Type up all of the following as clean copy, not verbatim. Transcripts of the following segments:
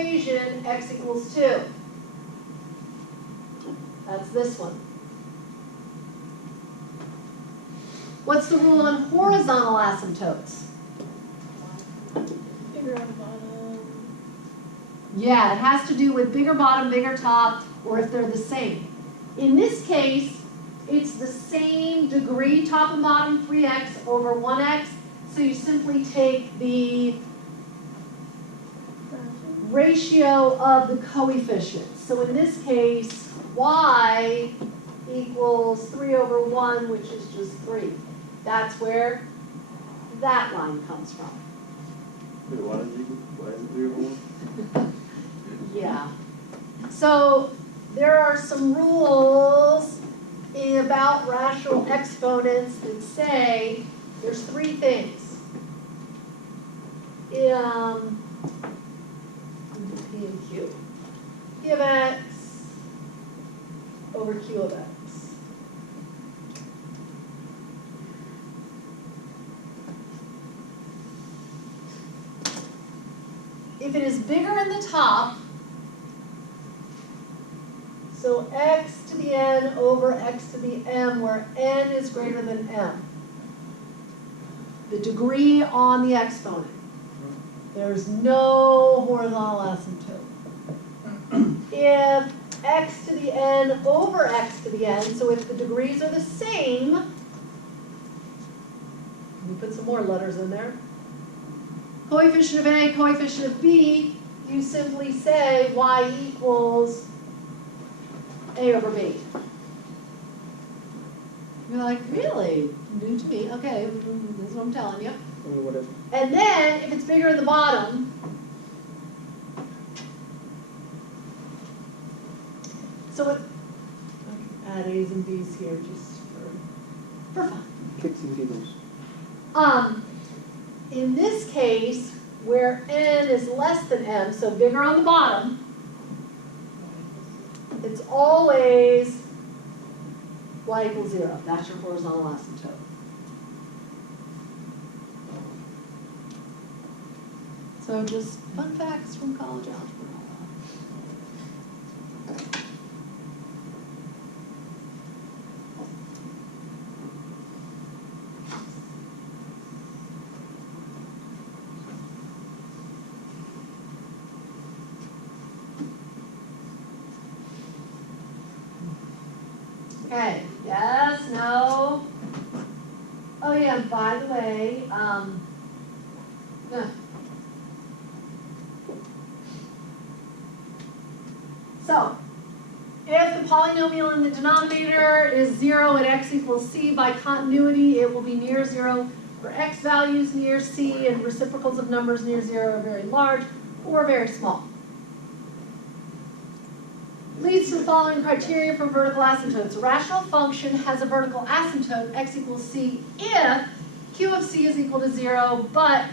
equation, x equals 2. That's this one. What's the rule on horizontal asymptotes? Bigger on the bottom. Yeah, it has to do with bigger bottom, bigger top, or if they're the same. In this case, it's the same degree, top and bottom, 3x over 1x. So you simply take the ratio of the coefficients. So in this case, y equals 3 over 1, which is just 3. That's where that line comes from. Wait, why is it 3 over 1? Yeah. So there are some rules about rational exponents that say there's 3 things. P and Q. P of x over Q of x. If it is bigger in the top, so x to the n over x to the m, where n is greater than m, the degree on the exponent, there's no horizontal asymptote. If x to the n over x to the n, so if the degrees are the same, we put some more letters in there, coefficient of A, coefficient of B, you simply say y equals A over B. You're like, really? New to me. Okay, this is what I'm telling you. And then, if it's bigger in the bottom, so it, add A's and B's here just for fun. Kicks and giggles. In this case, where n is less than m, so bigger on the bottom, it's always y equals 0. That's your horizontal asymptote. So just fun facts from college algebra. Okay, yes, no. Oh yeah, by the way, no. So, if the polynomial in the denominator is 0 and x equals c, by continuity it will be near 0 where x values near c and reciprocals of numbers near 0 are very large or very small. Leads to the following criteria for vertical asymptotes. A rational function has a vertical asymptote, x equals c, if q of c is equal to 0, but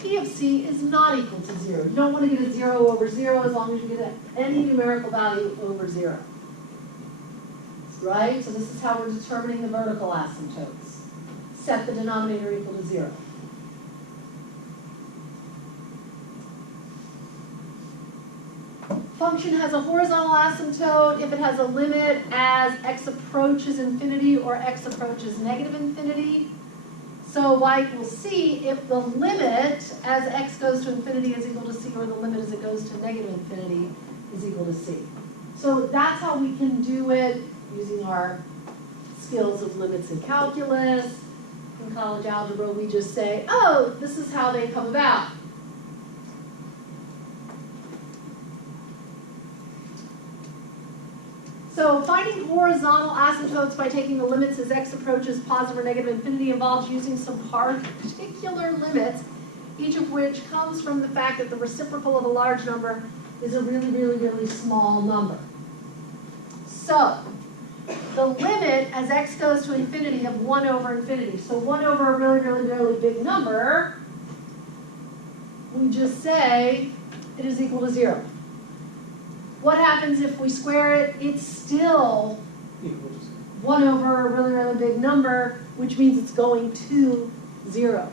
p of c is not equal to 0. You don't want to get a 0 over 0 as long as you get any numerical value over 0. Right? So this is how we're determining the vertical asymptotes. Set the denominator equal to 0. Function has a horizontal asymptote if it has a limit as x approaches infinity or x approaches negative infinity. So y equals c if the limit as x goes to infinity is equal to c, or the limit as it goes to negative infinity is equal to c. So that's how we can do it using our skills of limits in calculus. In college algebra, we just say, oh, this is how they come about. So finding horizontal asymptotes by taking the limits as x approaches positive or negative infinity involves using some particular limits, each of which comes from the fact that the reciprocal of a large number is a really, really, really small number. So the limit as x goes to infinity of 1 over infinity. So 1 over a really, really, really big number, we just say it is equal to 0. What happens if we square it? It's still 1 over a really, really big number, which means it's going to 0.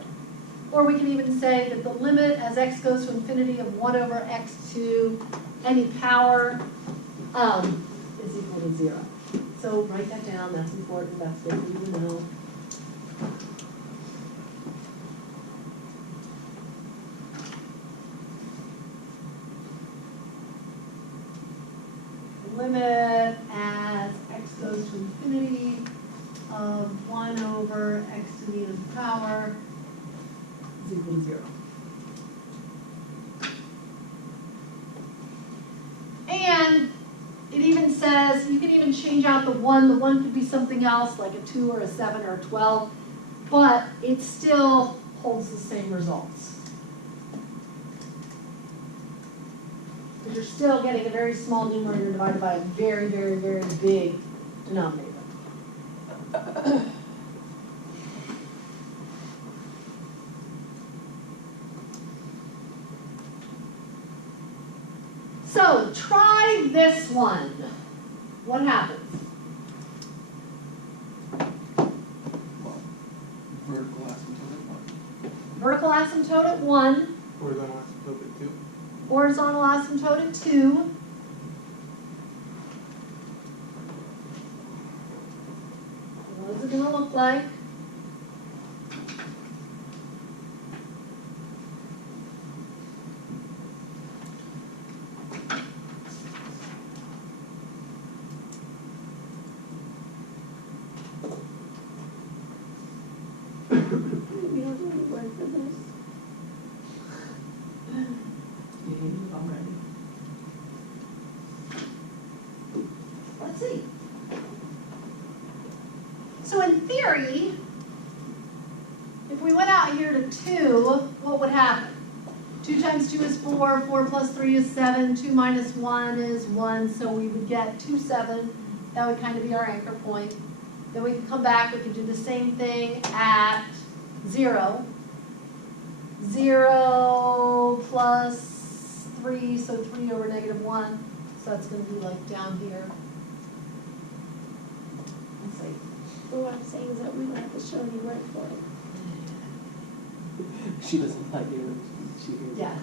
Or we can even say that the limit as x goes to infinity of 1 over x to any power, is equal to 0. So write that down, that's important, that's good for you to know. Limit as x goes to infinity of 1 over x to the nth power is equal to 0. And it even says, you can even change out the 1 could be something else, like a 2 or a 7 or a 12, but it still holds the same results. Because you're still getting a very small numerator divided by a very, very, very big denominator. So try this one. What happens? Vertical asymptote at 1. Vertical asymptote at 1, Horizontal asymptote at 2. horizontal asymptote at 2. What's it going to look like? We don't need a word for this. Already. Let's see. So in theory, if we went out here to 2, what would happen? 2 times 2 is 4, 4 plus 3 is 7, 2 minus 1 is 1, so we would get 2, 7. That would kind of be our anchor point. Then we can come back, we can do the same thing at 0. 0 plus 3, so 3 over negative 1. So that's going to be like down here. Let's see. But what I'm saying is that we don't have to show any word for it. She doesn't like it when she hears it. Yeah.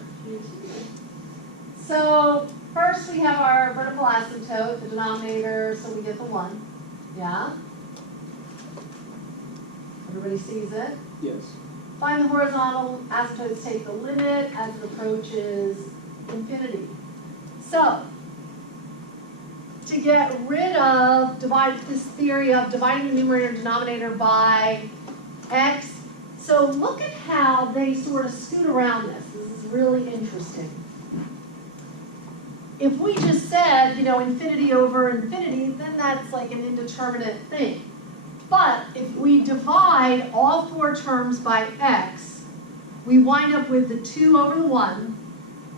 So first we have our vertical asymptote, the denominator, so we get the 1. Yeah? Everybody sees it? Yes. Find the horizontal asymptotes, take the limit as it approaches infinity. So, to get rid of this theory of dividing the numerator and denominator by x, so look at how they sort of scoot around this. This is really interesting. If we just said, infinity over infinity, then that's like an indeterminate thing. But if we divide all 4 terms by x, we wind up with the 2 over the 1.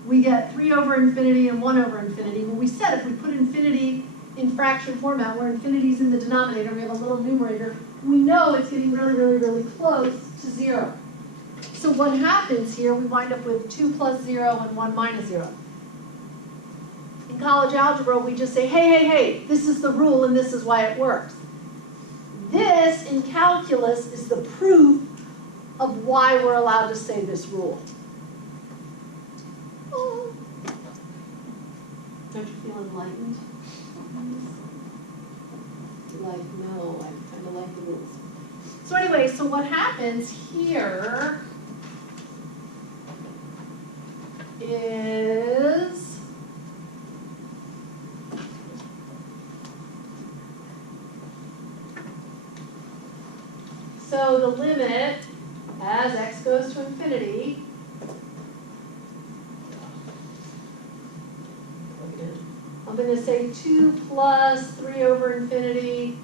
We get 3 over infinity and 1 over infinity. Well, we said if we put infinity in fraction format, where infinity is in the denominator, we have a little numerator, we know it's getting really, really, really close to 0. So what happens here, we wind up with 2 plus 0 and 1 minus 0. In college algebra, we just say, hey, this is the rule and this is why it works. This, in calculus, is the proof of why we're allowed to say this rule. Oh. Don't you feel enlightened? You're like, no, I kind of like the rules. So anyway, so what happens here is so the limit as x goes to infinity, I'm going to say 2 plus 3 over infinity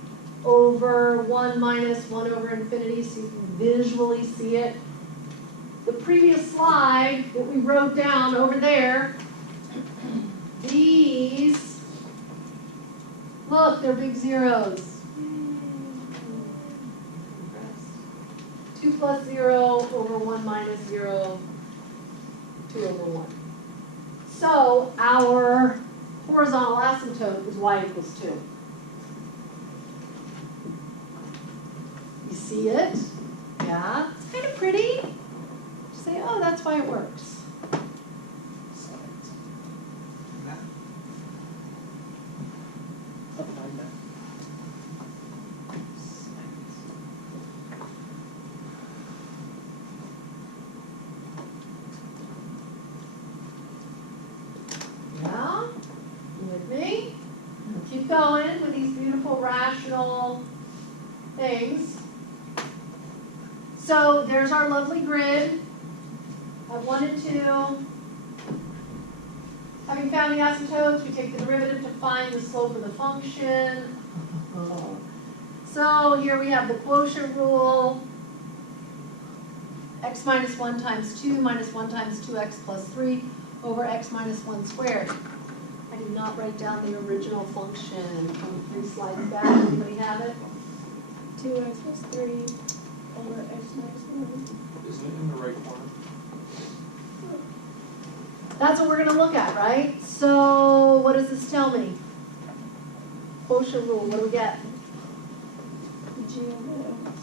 over 1 minus 1 over infinity, so you can visually see it. The previous slide that we wrote down over there, these, look, they're big zeros. 2 plus 0 over 1 minus 0, 2 over 1. So our horizontal asymptote is y equals 2. You see it? Yeah? It's kind of pretty. Say, oh, that's why it works. keep going with these beautiful rational things. So there's our lovely grid of 1 and 2. Having found the asymptotes, we take the derivative to find the slope of the function. So here we have the quotient rule. X minus 1 times 2 minus 1 times 2x plus 3 over x minus 1 squared. I did not write down the original function from 3 slides back. Anybody have it? 2x plus 3 over x minus 1. Isn't it in the right corner? That's what we're going to look at, right? So what does this tell me? Quotient rule, what do we get? G over x.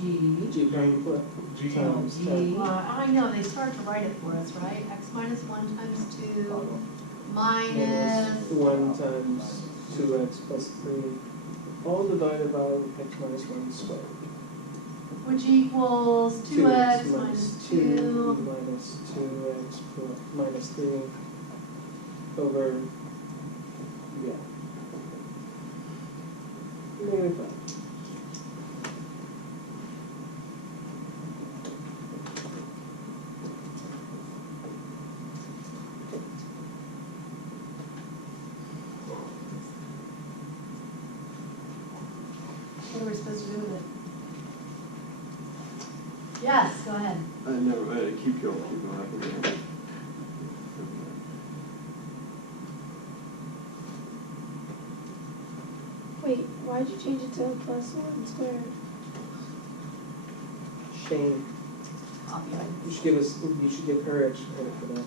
G. G prime G. times G. I know, they started to write it for us, right? X minus 1 times 2 minus. 1 times 2x plus 3, all divided by x minus 1 squared. Which equals 2x minus 2. minus 2x plus minus 3 over, yeah. Negative 5. What are we supposed to do with it? Yes, go ahead. I never, keep going, I can go. Wait, why'd you change it to plus 1 squared? Shane, you should give her extra credit for that.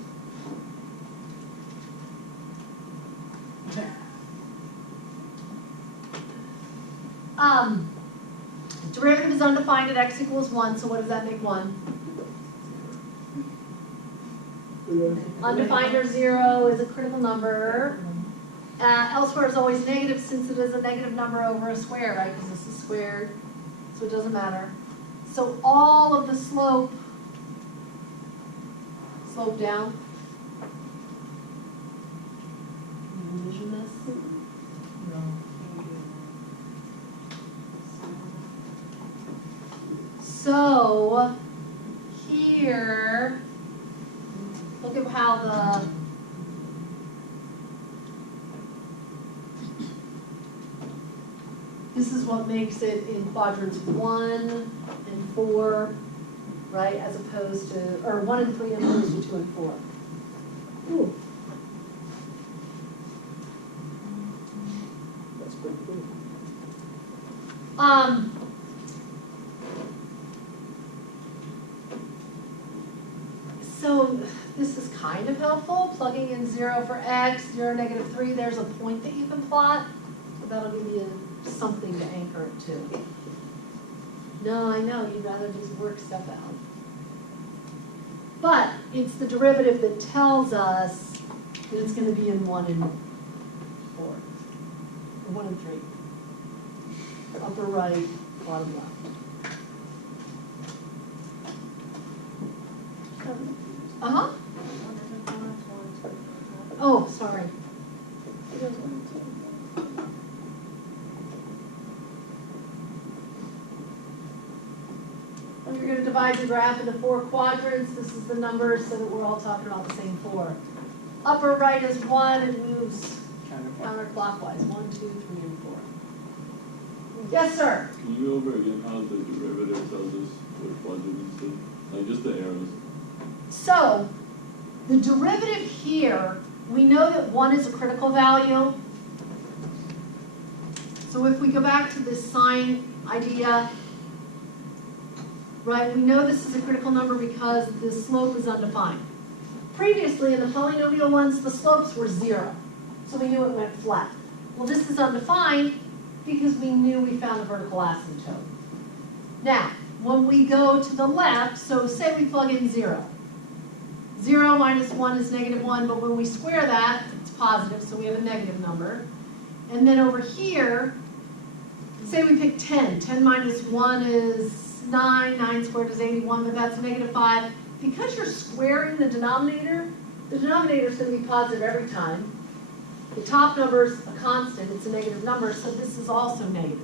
Derivative is undefined at x equals 1, so what does that make 1? Undefined or 0 is a critical number. Elsewhere is always negative since it is a negative number over a square, right? Because this is squared, so it doesn't matter. So all of the slope down. Can you envision this? So here, look at how this is what makes it in quadrants 1 and 4, right, as opposed to, or 1 and 3 as opposed to 2 and 4. Ooh. That's pretty cool. So this is kind of helpful, plugging in 0 for x, 0, negative 3, there's a point that you can plot, so that'll give you something to anchor it to. No, I know, you'd rather just work stuff out. But it's the derivative that tells us that it's going to be in 1 and 4, or 1 and 3. Upper right, bottom left. Uh-huh. Oh, sorry. It goes 1 and 2. You're going to divide the graph into 4 quadrants. This is the numbers so that we're all talking about the same 4. Upper right is 1, it moves counterclockwise. 1, 2, 3, and 4. Yes, sir. Can you go over again how the derivative tells us what quadrant is? Like just the arrows. So, the derivative here, we know that 1 is a critical value. So if we go back to this sign idea, right, we know this is a critical number because the slope is undefined. Previously, in the polynomial ones, the slopes were 0. So we knew it went flat. Well, this is undefined because we knew we found a vertical asymptote. Now, when we go to the left, so say we plug in 0. 0 minus 1 is negative 1, but when we square that, it's positive, so we have a negative number. And then over here, say we pick 10. 10 minus 1 is 9, 9 squared is 81, but that's negative 5. Because you're squaring the denominator, the denominator is gonna be positive every time. The top number's a constant, it's a negative number, so this is also negative,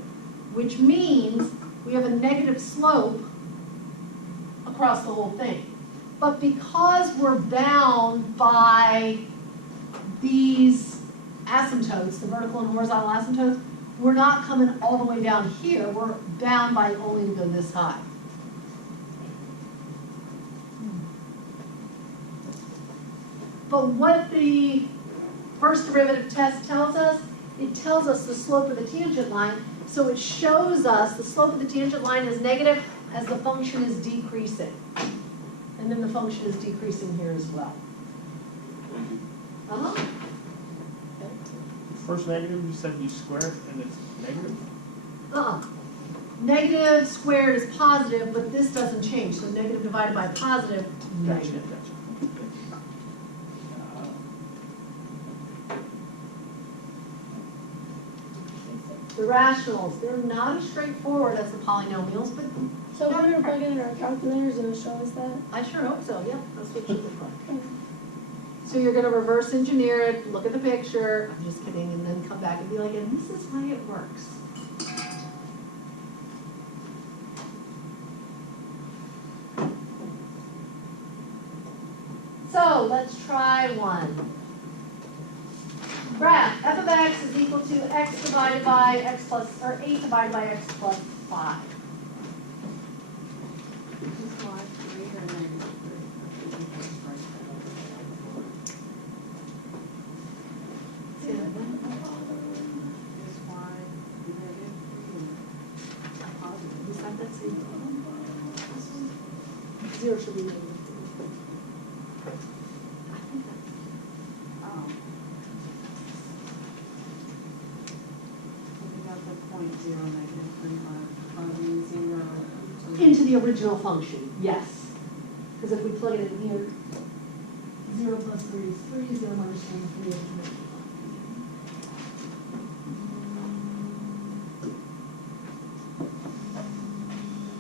which means we have a negative slope across the whole thing. But because we're bound by these asymptotes, the vertical and horizontal asymptotes, we're not coming all the way down here, we're bound by only to go this high. But what the first derivative test tells us, it tells us the slope of the tangent line, so it shows us the slope of the tangent line is negative as the function is decreasing. And then the function is decreasing here as well. Thank you. Uh-huh. First negative, you said you square it and it's negative? Negative squared is positive, but this doesn't change, so negative divided by positive, Gotcha, negative. gotcha. The rationals, they're not as straightforward as the polynomials, but So if we were plugging in our calculators, it would show us that? I sure hope so, yeah, that's what it should look like. Okay. So you're gonna reverse engineer it, look at the picture, I'm just kidding, and then come back and be like, and this is why it works. So let's try one. Graph, f of x is equal to x divided by x plus, or 8 divided by x plus 5. Zero should be negative. I think that's, into the original function, yes. Because if we plug it in here, 0 plus 3 is 3, 0 minus 1 is 3,